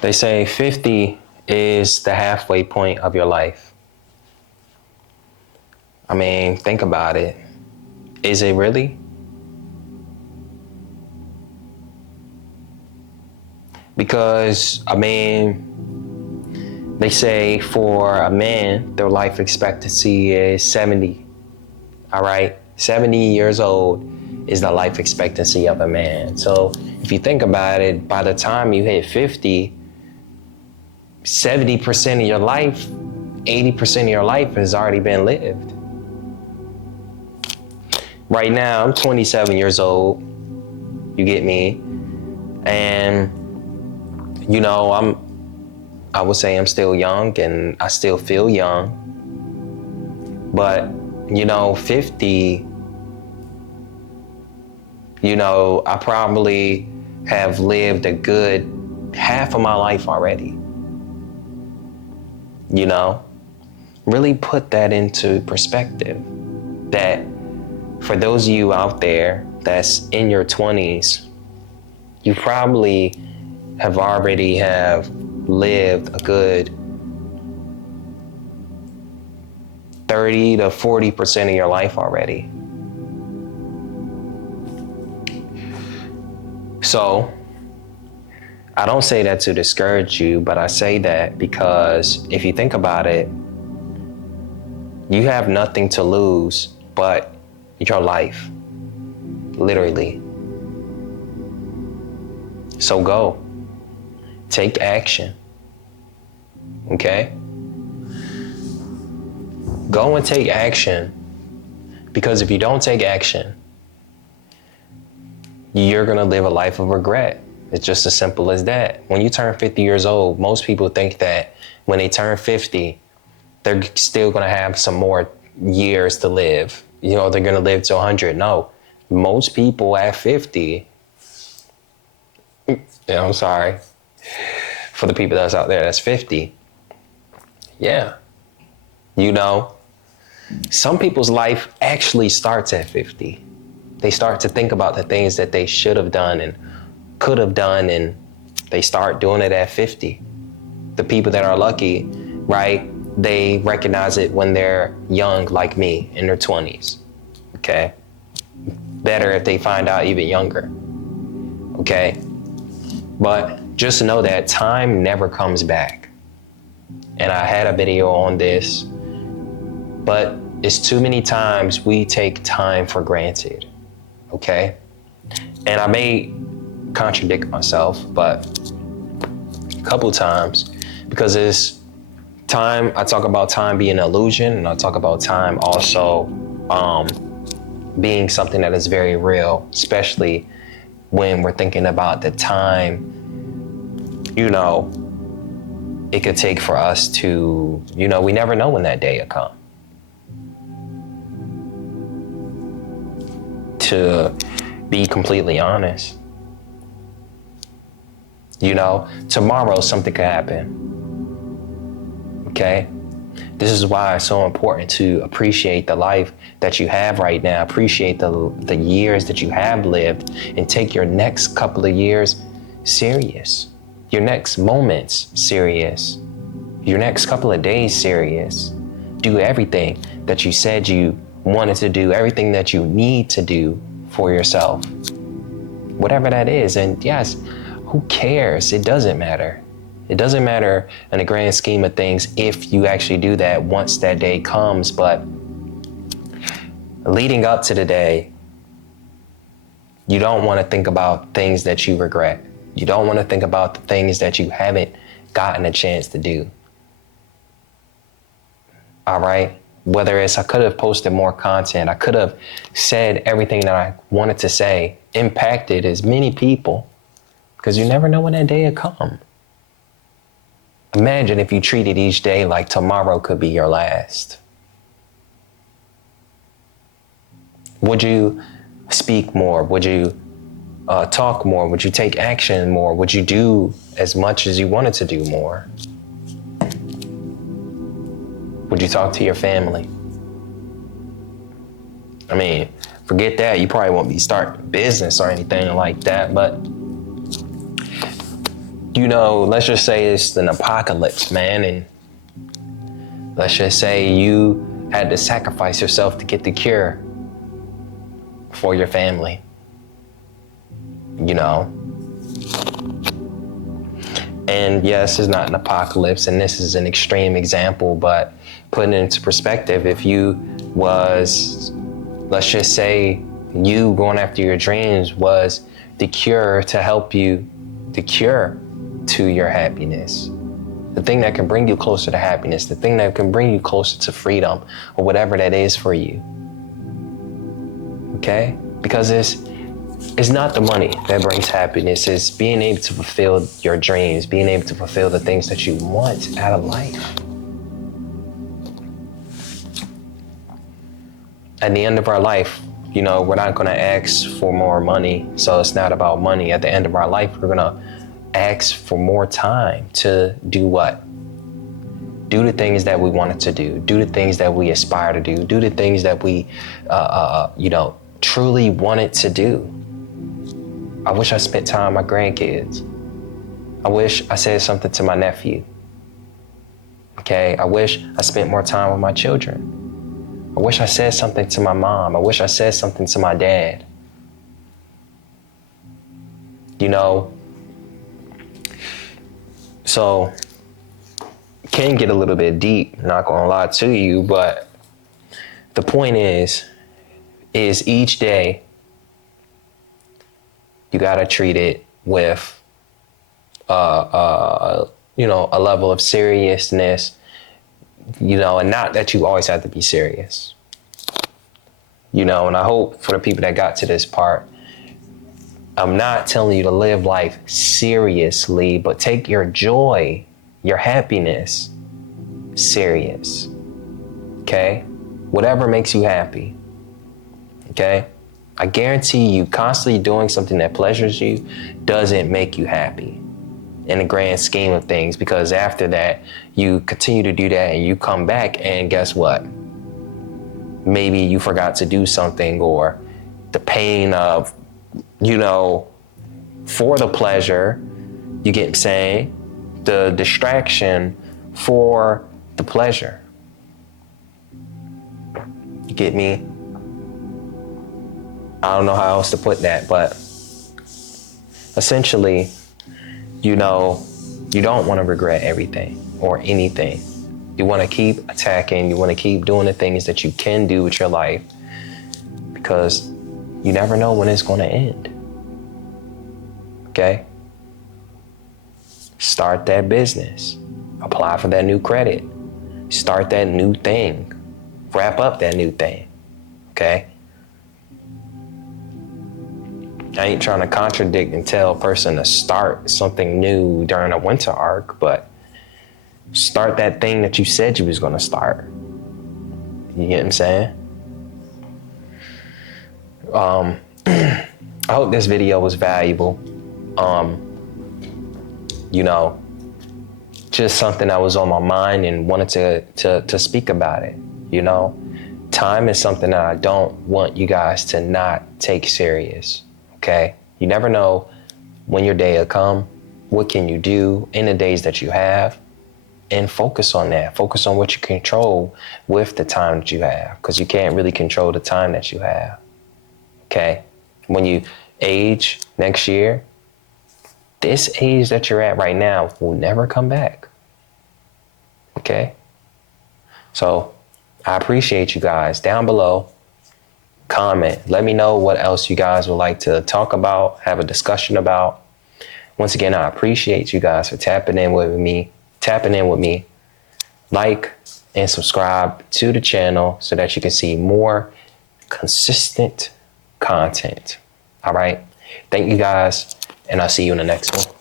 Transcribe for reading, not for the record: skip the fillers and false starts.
They say 50 is the halfway point of your life. I mean, think about it. Is it really? Because, I mean, they say for a man, their life expectancy is 70. All right? 70 years old is the life expectancy of a man. So if you think about it, by the time you hit 50, 70% of your life, 80% of your life has already been lived. Right now, I'm 27 years old. You get me? And, you know, I would say I'm still young and I still feel young. But, 50, I probably have lived a good half of my life already. Really put that into perspective. That for those of you out there that's in your 20s, you probably have already lived a good 30 to 40% of your life already. So I don't say that to discourage you, but I say that because if you think about it, you have nothing to lose but your life, literally. So go, take action, okay? Go and take action, because if you don't take action, you're gonna live a life of regret. It's just as simple as that. When you turn 50 years old, most people think that when they turn 50, they're still gonna have some more years to live. They're gonna live to 100. No, most people at 50, I'm sorry, for the people that's out there that's 50, yeah. Some people's life actually starts at 50. They start to think about the things that they should have done and could have done, and they start doing it at 50. The people that are lucky, right, they recognize it when they're young, like me, in their 20s, okay? Better if they find out even younger, okay? But just know that time never comes back. And I had a video on this, but it's too many times we take time for granted, okay? And I may contradict myself, but a couple times, because it's time, I talk about time being an illusion, and I talk about time also being something that is very real, especially when we're thinking about the time, it could take for us to, we never know when that day will come. To be completely honest, tomorrow something could happen, okay? This is why it's so important to appreciate the life that you have right now, appreciate the years that you have lived, and take your next couple of years serious, your next moments serious, your next couple of days serious. Do everything that you said you wanted to do, everything that you need to do for yourself, whatever that is. And yes, who cares? It doesn't matter. It doesn't matter in the grand scheme of things if you actually do that once that day comes. But leading up to the day, you don't want to think about things that you regret. You don't want to think about the things that you haven't gotten a chance to do. All right? Whether it's I could have posted more content, I could have said everything that I wanted to say, impacted as many people, because you never know when that day will come. Imagine if you treated each day like tomorrow could be your last. Would you speak more? Would you talk more? Would you take action more? Would you do as much as you wanted to do more? Would you talk to your family? I mean, forget that. You probably won't be starting a business or anything like that, but let's just say it's an apocalypse, man, and let's just say you had to sacrifice yourself to get the cure for your family, And yes, it's not an apocalypse, and this is an extreme example, but putting it into perspective, if you was, let's just say you going after your dreams was the cure to help you, the cure to your happiness, the thing that can bring you closer to happiness, the thing that can bring you closer to freedom, or whatever that is for you. Okay? Because it's not the money that brings happiness. It's being able to fulfill your dreams, being able to fulfill the things that you want out of life. At the end of our life, we're not going to ask for more money. So it's not about money. At the end of our life, we're going to ask for more time to do what? Do the things that we wanted to do. Do the things that we aspire to do. Do the things that we, truly wanted to do. I wish I spent time with my grandkids. I wish I said something to my nephew. Okay, I wish I spent more time with my children. I wish I said something to my mom. I wish I said something to my dad. So can get a little bit deep, not gonna lie to you, but the point is each day you gotta treat it with a level of seriousness, and not that you always have to be serious. And I hope for the people that got to this part, I'm not telling you to live life seriously, but take your joy, your happiness serious. Okay? Whatever makes you happy. Okay? I guarantee you constantly doing something that pleasures you doesn't make you happy in the grand scheme of things, because after that, you continue to do that and you come back and guess what? Maybe you forgot to do something, or the pain of, for the pleasure, you get what I'm saying? The distraction for the pleasure. You get me? I don't know how else to put that, but essentially, you don't want to regret everything or anything. You want to keep attacking. You want to keep doing the things that you can do with your life, because you never know when it's going to end. Okay? Start that business. Apply for that new credit. Start that new thing. Wrap up that new thing. Okay? I ain't trying to contradict and tell a person to start something new during a winter arc, but start that thing that you said you was going to start. You get what I'm saying? I hope this video was valuable. Just something that was on my mind and wanted to speak about it. Time is something that I don't want you guys to not take serious. Okay? You never know when your day will come. What can you do in the days that you have? And focus on that. Focus on what you control with the time that you have, because you can't really control the time that you have. Okay? When you age next year, this age that you're at right now will never come back. Okay? So I appreciate you guys. Down below, comment. Let me know what else you guys would like to talk about, have a discussion about. Once again, I appreciate you guys for tapping in with me. Like and subscribe to the channel so that you can see more consistent content. All right. Thank you guys, and I'll see you in the next one.